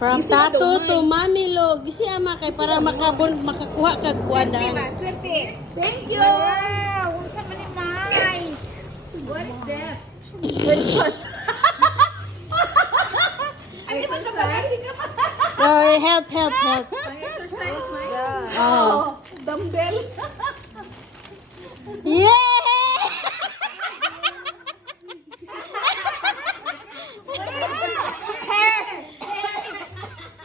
From tato to mamilo. Gisi ama kay para makakuha kag kuandaan. Swerte. Thank you. Wow, usa man ni May. What is that? Ay, man ka ba? Oh, help. Pang-exercise, Mike. Oh. Dumbbell. Yeah!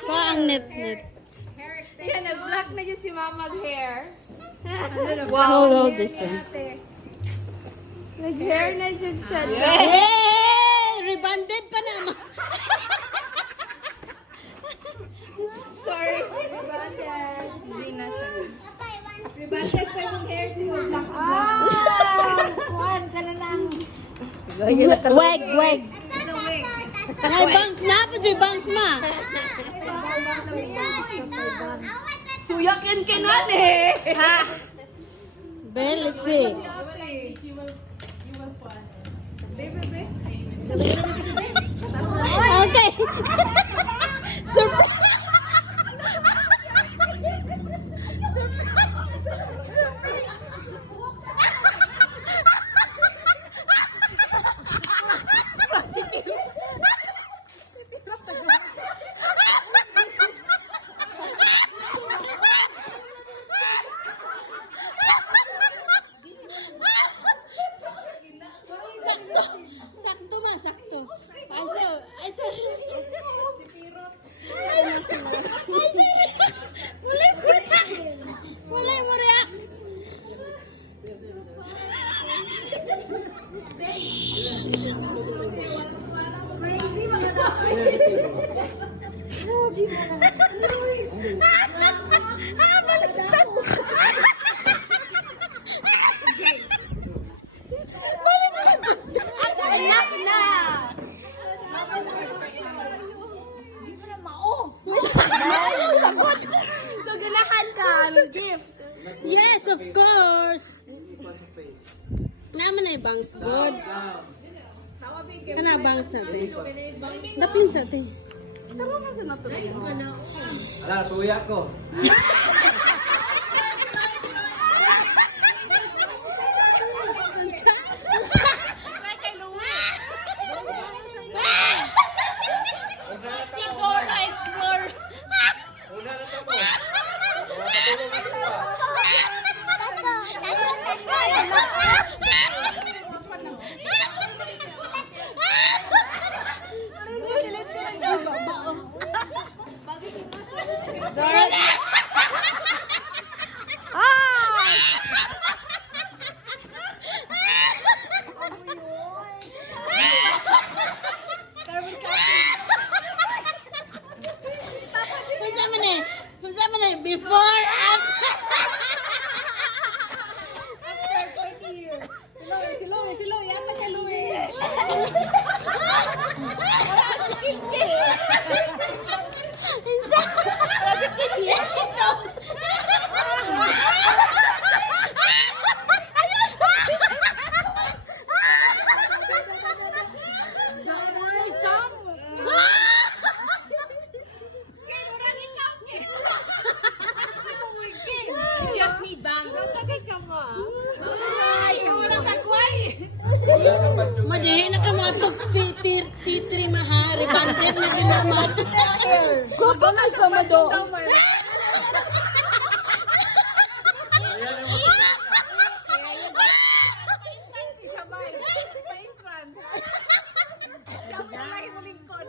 Ko ang net. Yan, nag-block na yun si Mamag hair. Hold this one. Nag-hair na dyan siya. Yay! Rebanded pa naman. Sorry. Rebanded. Hindi na siya. Rebanded pa yung hair ko. Black Juan, ka na lang. Wag. no way. Ay, bangs na pa dyan, bangs ma. Suyak yan kinan eh. Ha? Bel, let's see. You will fun. Baby. Okay. Surprise. Sakto. Mulai mo react. So, ganahan ka. Gift. Yes, of course. Naman ay bangs good. Kana bangs natin. Daplin sa atin. Ala, suya ko. Siguro explore. Una na to ko. Patulong mo ko. Unsa man eh? Before, after. Siloy, yata ka Luis. Just me bang. Sagay ka mo. Ay, wala takway. Wala ka pa yung Madihi na ka mga titri maha. Rebanded na ginamat. Gusto na sa mado. Isabay. Pa-entrance. Siya mo lagi mo lingkod.